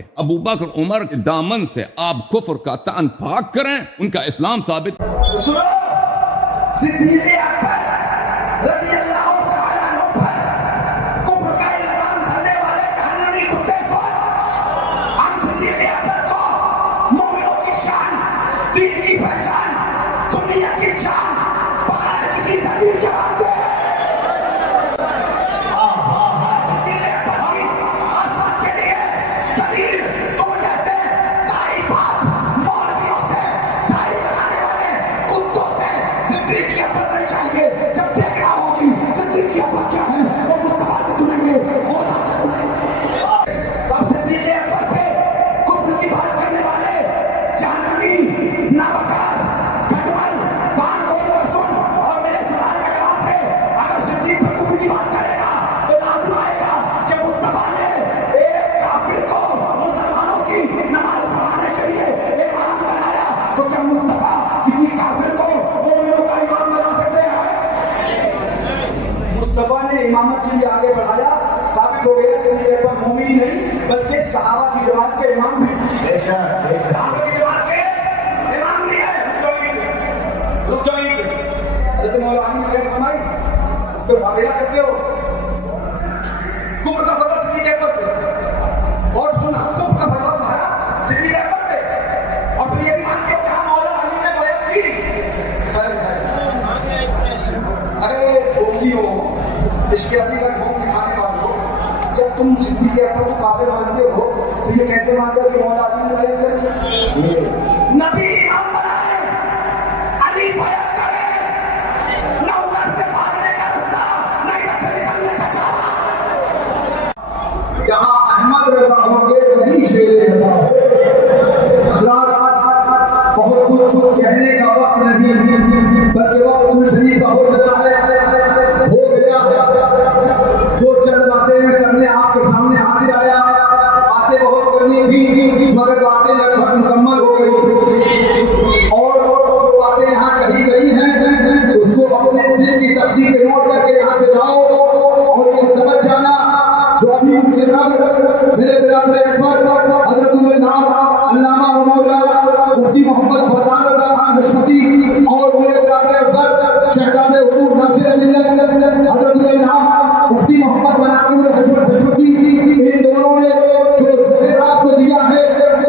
گے. ابو بکر عمر کے دامن سے آپ کفر کا تن پاک کریں, ان کا اسلام ثابت. سنو, صدیق اکبر رضی اللہ تعالیٰ عنہ پر کفر کا الزام دھرنے والے جہنمی کتے کو ہم صدیق اکبر کو مومنوں کی شان, دین کی پہچان, سنیت کی شان بغیر کسی دلیل کے مانتے ہیں. صدیق اکبر کی آسمان کے لیے دلیل تم جیسے تاریخ باز مولویوں سے تاریخ بنانے والے کتوں سے صدیقیت پر نہیں چاہیے. جب دیکھنا ہوگی صدیقیت پر کیا ہے وہ مصطفیٰ سے سنیں گے اور آپ سے سنیں گے. اب صدیق اکبر پہ کفر کی بات کرنے والے جہنمی نابکار گھٹوال بان کو رسول اور میرے سوال کا جواب ہے, اگر صدیق پر کفر کی بات کرے گا تو لازم آئے گا کہ مصطفیٰ نے ایک کافر کو مسلمانوں کی نماز پڑھانے کے لیے امام بنایا, تو کیا مصطفیٰ کسی کافر کو مومنوں کا امام بنا سکتے ہیں؟ مصطفیٰ نے امامت کے لیے آگے بڑھایا, ثابت ہو گیا صدیق اکبر مومن نہیں بلکہ صحابہ کی جماعت کے امام ہیں. صحابہ کی جماعت کے امام بھی ہے. رک جائیے, حضرت مولا علی نے فرمائی اس پہ واقعہ کرتے ہو کفر کا فتویٰ صدیق اکبر پہ, اور سنا کفر کا فتویٰ تمہارا صدیق اکبر پہ, اور پھر یہ بھی مانتے ہو کہ ہم مولا علی نے بیعت کی. ارے ٹھوکی ہو, اس کے علی کا ٹھوک دکھانے والے ہو, جب تم صدیق اکبر کو کافر مانتے ہو تو یہ کیسے مانتے ہو کہ مولا علی نے بیعت کری؟ نبی امام بنائے, علی بیعت کرے, نہ ادھر سے بھاگنے کا رستہ نہ ادھر سے نکلنے کا چارہ. جہاں احمد رضا ہوں گے وہیں شیر رضا ہو. بہت کچھ کہنے کا وقت نہیں بلکہ وقت شریف کا ہو سکتا ہے, ہو گیا. دو چند باتیں میں کرنے آپ کے سامنے حاضر آیا. باتیں بہت کرنی تھی مگر باتیں لگ بھگ مکمل ہو گئی, اور جو باتیں یہاں کہی گئی ہیں اس کو اپنے دل کی تفصیل پہ نوٹ کر کے یہاں سے جاؤ اور یہ سمجھ جانا جو ابھی مجھ سے میرے برادر اکبر حضرت علامہ و مولانا مفتی محمد فیضان رضا خان حشمتی اور میرے برادر اصغر شہزادہ حضور ناصر ملت حضرت علامہ مفتی محمد مناقب حشمتی, ان دونوں نے جو زہرات کو دیا ہے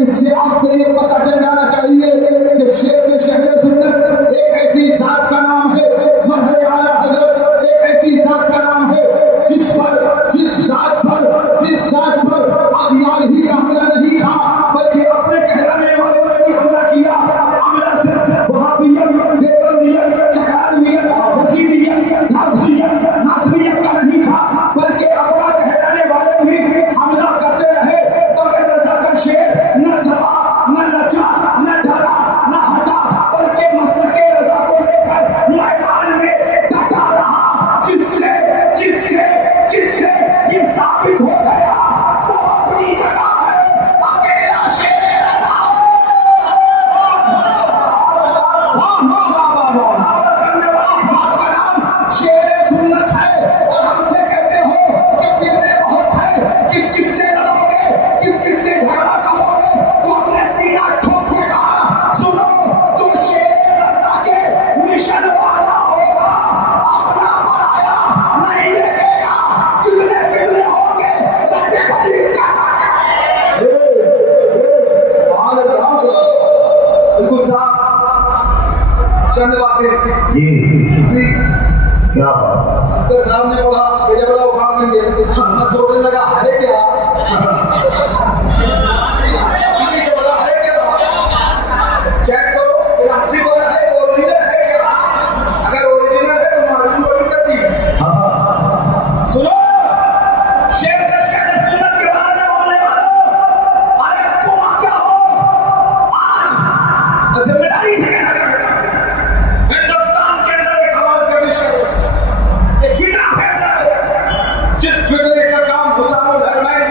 اس سے آپ کو یہ پتہ چل جانا چاہیے کہ شیخ شہر سنت ایک ایسی ذات کا نام ہے, مظہر اعلیٰ حضرت ایک ایسی ذات کا نام ہے جس ذات پر اغیار ہی کا حملہ نہیں تھا بلکہ اپنے کہلانے والوں نے بھی حملہ کیا. حملہ صرف وہابیت, دیوبندیت, چکاریت, یزیدیت, ناصریت کا نہیں تھا بلکہ اپنا کہلانے والے بھی حملہ کرتے رہے. مگر رضا کا شیر نہ دبا نہ لچا نہ ڈرا نہ ہٹا بلکہ مسلک رضا کو لے کر میدان میں ڈٹا رہا, جس سے یہ ثابت ہو گیا سب اپنی جگہ ہے, اکیلا شیر رضا کرنے والی ذات کا نام شیر سنت ہے. اور ہم سے کہتے ہو کہ فتنے بہت ہے, کس سے لڑو گے, کس سے جھگڑا کرو گے, تو اپنے سینہ ٹھوک کے کہا سنو, جو شیر رضا کے مشن والا ہوگا اپنا پرایا نہیں دیکھے گا, چگلے پگلے ہوں گے رٹے بھلی جانا چاہے. بالکل صاحب چند باتیں کیا بات اکبر صاحب نے کہا کہ جب اللہ اکھاڑ دیں گے میں سوچنے لگا ہے کیا چیک کرو پلاسٹک والا ہے اوریجنل ہے کیا, اگر اوریجنل ہے تو معلوم بڑی کرتی ہے. سنو شیخ سنت کے بارے میں بولنے والوں, ارے تم کیا ہو آج ذمہ داری سے کہنا چاہتا ہوں, ہندوستان کے اندر ایک آواز کا نشان, ایک فتنہ پھیل رہا ہے, جس فتنے کا کام حسام الحرمین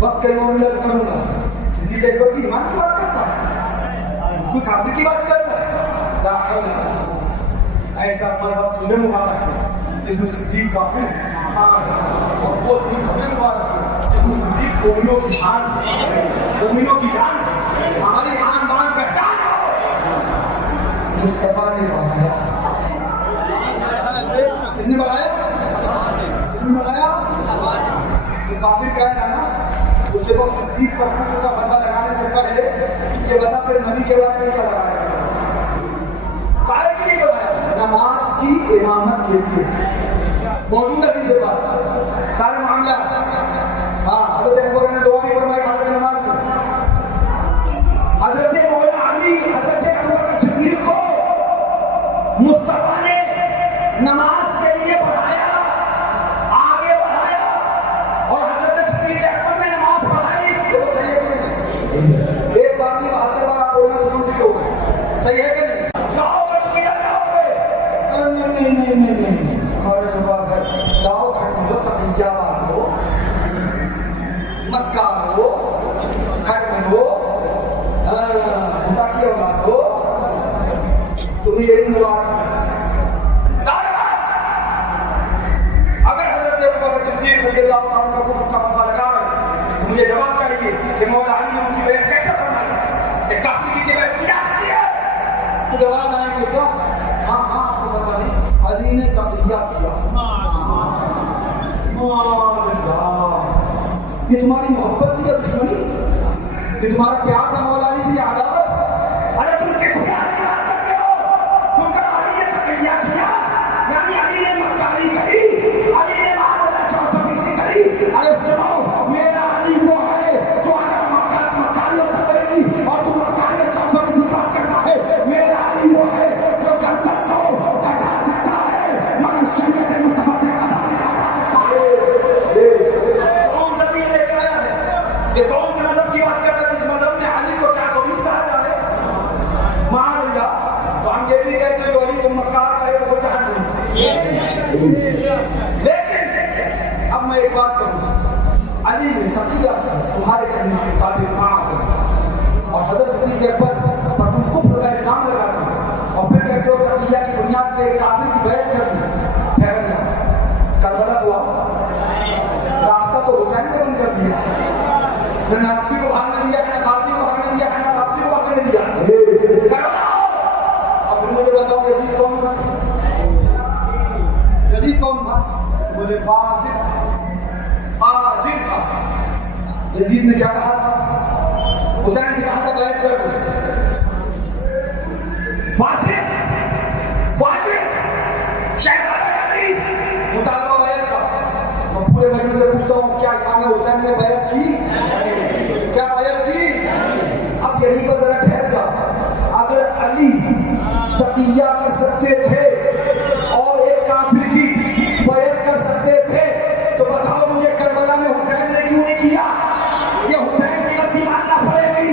وقت کہیں اور ملت کروں گا. صدیق اکبر کی ایمان کی بات کرتا ہے, کوئی کافر کی بات کرتا ہے. لا حول ولا قوت. ایسا مذہب تمہیں مبارک ہے جس میں صدیق کافر اور وہ تمہیں مبارک ہے جس میں صدیق مومنوں کی شان, مومنوں کی جان, ہماری آن بان پہچان مصطفیٰ نے بنایا. کس نے بنایا؟ کس نے بنایا؟ تو کافر کہہ رہا نا, اس سے وہ صدیق پر کفر کا بندہ لگانے سے پہلے یہ بتا پھر نبی کے بارے میں کیا لگایا گیا؟ کائے کے لیے بنایا؟ نماز کی امامت کے لیے. موجود ہے سے بات سارے معاملہ. ہاں حضرت ابوبکر نے دعا بھی فرمائی حضرت نماز میں. حضرت مولا علی, حضرت ابوبکر صدیق کو مصطفیٰ نے نماز کے لیے بڑھایا, آگے بڑھایا, اور حضرت صدیق اکبر نے نماز پڑھائی. تو صحیح ہے کہ نہیں؟ ایک بات نہیں, 72 بار آپ بولنا سن چکے ہو. صحیح ہے کہ نہیں؟ جاؤ بچ کے جاؤ گے. نہیں. اور جواب ہے جاؤ کھٹ لو, تقیہ باز ہو, مکہ ہو, کھٹ ہو, متاقی اولاد ہو, تمہیں یہ مبارک ہے. اگر حضرت ابوبکر صدیق رضی اللہ عنہ کا کفر کا پتہ لگا ہے تو مجھے جواب چاہیے کہ مولا علی نے ان کی بیعت کیسے فرمائی, ایک کافر کی بیعت کیا سکتی ہے؟ تو جواب آئے کہ کیا؟ ہاں آپ کو بتا دیں, علی نے تقیہ کیا. یہ تمہاری محبت تھی یا دشمنی؟ یہ تمہارا پیار تھا مولا علی سے یا عداوت؟ ارے تم کس پیار کی بات کرتے ہو؟ تم کا علی نے تقیہ کیا, یعنی علی نے مکاری کری, علی نے معاذ 420 کری. ارے سنو, میرا علی وہ ہے جو اگر مکاری کرے گی اور تم مکاری 420 بات کرنا ہے, میرا علی وہ ہے جو گردن کو کٹا سکتا ہے مگر شریعت مصطفیٰ سے کٹا نہیں سکتا. کون سا دین لے کے آیا ہے؟ یہ کون سے مذہب کی بات کر رہا ہے جس مذہب نے علی کو 420 کہا جا رہا ہے؟ معاذ اللہ. تو ہم یہ بھی کہتے ہیں جو علی کو مکار کہے وہ جہنم. لیکن اب میں ایک بات کروں, علی نے تقیہ تمہارے کہنے کے مطابق معاذ اللہ, اور حضرت صدیق اکبر پر تم کفر کا الزام لگاتے ہو اور پھر کہتے ہو تقیہ کی بنیاد پہ کافر کی بیعت کرنی. ٹھہر جاؤ, کربلا تو آؤ, راستہ تو حسین نے بند کر دیا, نہ ناصفی کو بھاگنے دیا, نہ خالصی کو بھاگنے دیا, نہ واپسی کو بھاگنے دیا. کربلا آؤ. اور پھر مجھے بتاؤ یزید کون تھا؟ یزید کون تھا؟ بولے فاسق فاجر تھا. یزید نے کیا کہا تھا؟ حسین سے کہا تھا بیعت کر دو. فاسق فاجر شہزادہ علی, مطالبہ بیعت کا. اور پورے مجلس سے پوچھتا ہوں کیا امام حسین نے بیعت کی؟ کیا بیعت کی؟ اب یہی کو ذرا ٹھہر جا. اگر علی تقیہ کر سکتے تھے اور ایک کافر کی بیعت کر سکتے تھے تو بتاؤ مجھے کربلا میں حسین نے کیوں نہیں کیا؟ یہ حسین کی غلطی ماننا پڑے گی.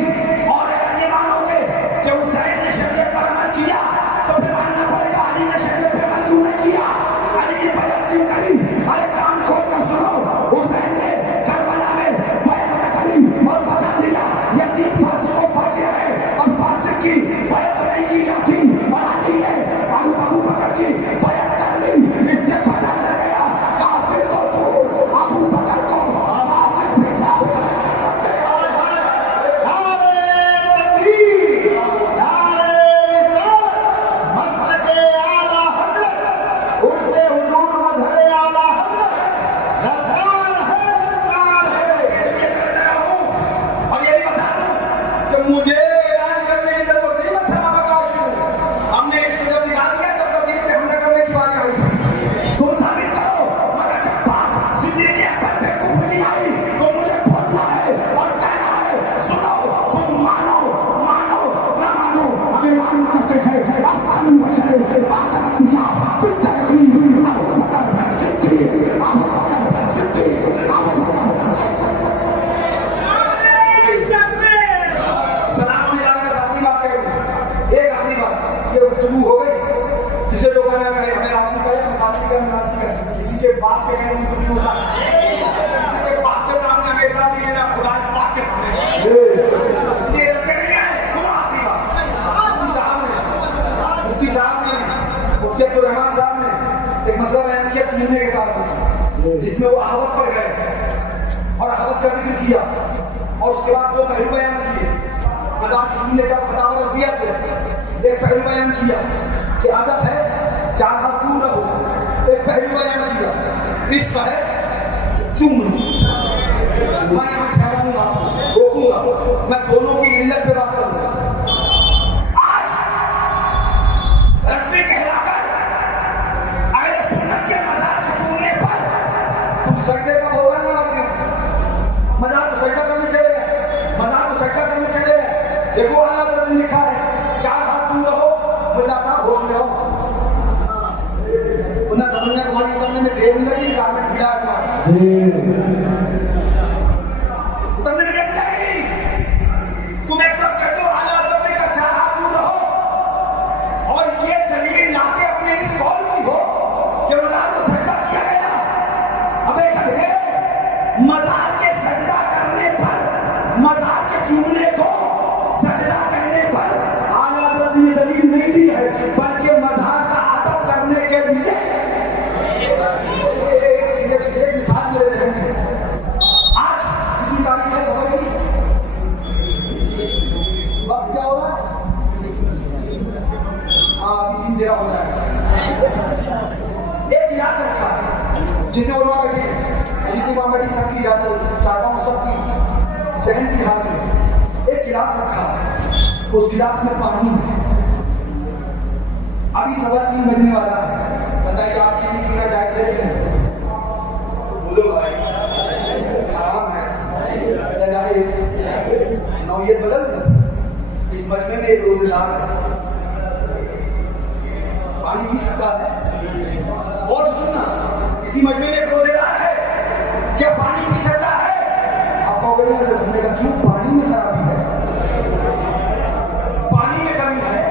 اور اگر یہ مانو گے کہ حسین نے شریعت پر عمل کیا تو پھر ماننا پڑے گا علی نے شریعت پر عمل کیوں نہیں کیا, علی نے بیعت کیوں کری. ارے کان کھول کر سنو, حسین نے کربلا میں بیعت نہ کری اور بتا دیا یزید فاسق و فاجر ہے, اور فاسق کی بیعت نہیں کی جاتی, اور علی نے ابو بکر کی بیعت کر لی. اس سے پتہ چل گیا کافر کو تو ابو بکر کو فاسق بھی ثابت نہیں کر سکتے. مجھے اعلان کرنے کی ضرورت نہیں, میں صحابہ کا عاشق ہوں. ہم نے عشق جب دکھا دیا تو تقدیر پہ حملہ کرنے کی بات آئی تھی. تم ثابت کرو, مگر جب بات صدیق اکبر پہ کفر کی آئی تو مجھے بولنا ہے اور کہنا ہے سنو, تم مانو مانو نہ مانو, ہمیں اعلان کرتے ہیں افغان بچے آدھا دنیا بالتحقیق ابو بکر صدیق, ابو بکر صدیق, ابو بکر صدیق. گفتگو ہو گئی جسے لوگ کہنا کہ ہمیں راضی کریں, کسی کے باپ کے کہنے سے کچھ نہیں ہوتا, کسی کے باپ کے سامنے ہمیشہ نہیں لینا. جس میں وہ احوت پر گئے اور احوت کا ذکر کیا اور اس کے بعد دو پہلو بیان کیے. مزار کی جملے کا فتح رضویہ سے ایک پہلو بیان کیا کہ ادب ہے چار ہاتھ دور رہو. ایک پہلو بیان کیا عشق ہے چوم لو. میں یہاں ٹھہراؤں گا روکوں گا, میں دونوں کی علت پہ بات کروں گا. آج رسمی کہلا کر اہل سنت کے مزار کو چومنے پر تم سجدے کا ہوگا نہ آج مزار کو سجدہ کرنے چلے گئے, مزار کو سجدہ کرنے چلے گئے. دیکھو اللہ تعالیٰ نے لکھا ہے چار ہاتھ دور رہو. ملا صاحب ہوش میں رہو ورنہ تمنا تمہاری اترنے میں دیر نہیں لگی. کار میں کھلا ہے تم ایک طرف کہتے ہو اعلیٰ حضرت نے کہا چار ہاتھ دور رہو اور یہ دلیل لا کے اپنے اس قول کی ہو کہ مزار کو سجدہ کیا گیا. اب ایک ہے مزار کے سجدہ کرنے پر, مزار کے چومنے کو سجدہ کرنے پر اعلیٰ حضرت نے دلیل نہیں دی ہے بلکہ مزار کا ادب کرنے کے لیے ایک مثال میرے ذہن میں آج کتنی تاریخ ہے سمجھ گئی وقت کیا ہو رہا ہے؟ ابھی 3 13 ہو جائے گا. ایک یاد رکھا ہے جتنے علماء بیٹھے ہیں جتنی وہاں بیٹھی سب کی جاتے چاہتا ہوں سب کی ذہن کی حاضر ایک گلاس رکھا ہے. اس گلاس میں پانی ہے. ابھی 3:15 بجنے والا ہے. بتائیے آپ کے لیے پینا جائز ہے کہ نہیں؟ بولو بھائی حرام ہے جائز. نوعیت بدل اس مجمع میں ایک روزے دار ہے پانی پی سکتا ہے. اور سننا اسی مجمع میں ایک روزے دار ہے کیا پانی پی سکتا ہے؟ آپ کو اگر ہم نے کہا کیوں پانی میں خرابی ہے, پانی میں کمی ہے,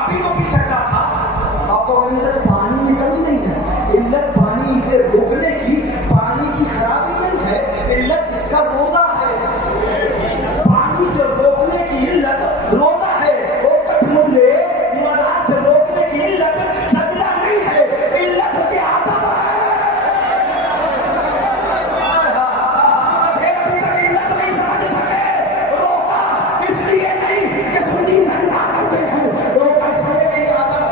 ابھی تو پی سکتا تھا. آپ کو اگر پانی میں کمی نہیں ہے, علت پانی سے روکنے کی پانی کی خرابی نہیں ہے, علت اس کا روزہ ہے. پانی سے روکنے کی علت روزہ ہے. وہ کٹ ملے مزار سے روکنے کی علت سجدہ نہیں ہے, علت کے آدم ہے. ابھی تک علت نہیں سمجھ سکے. روکا اس لیے نہیں کہ سنی سجدہ کرتے ہیں, روکا اس وجہ نہیں آدم.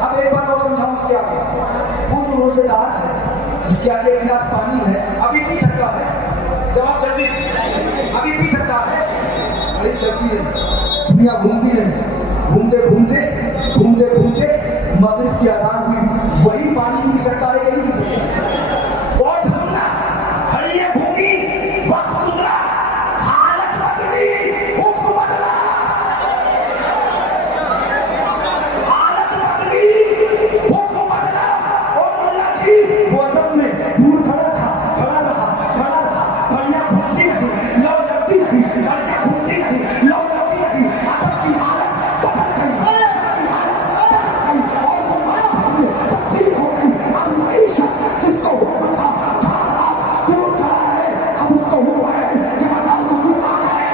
اب ایک بات اور سمجھاؤں اس کے آگے. وہ جو روزے دار ہے جس کے آگے ایک گلاس پانی ہے ابھی پی سکتا ہے. جواب جلدی ابھی پی سکتا ہے. ارے چلتی رہی دنیا گھومتی رہی, گھومتے گھومتے گھومتے گھومتے مغرب کی اذان ہوئی. وہی پانی پی سکتا ہے کہ نہیں پی سکتا؟ اور سننا کھڑی ہے گھومی وقت گزرا حالت بدلی حکم بدلا. حالت بدلی حکم بدلا. اور اللہ جی وہ ادب میں دور کھڑا تھا, کھڑا رہا, کھڑیاں گھومتی رہی, لو لگتی رہی, کھڑیاں گھومتی رہی, لو لگتی رہی. ادب کی حالت بدل گئی, ادب کی حالت بدل گئی اور وہ ماں تبدیل ہو گئی. اب وہی شخص جس کو حکم تھا دور کھڑا ہے, اب اس کو حکم ہے کہ مزار کو چوما کرے.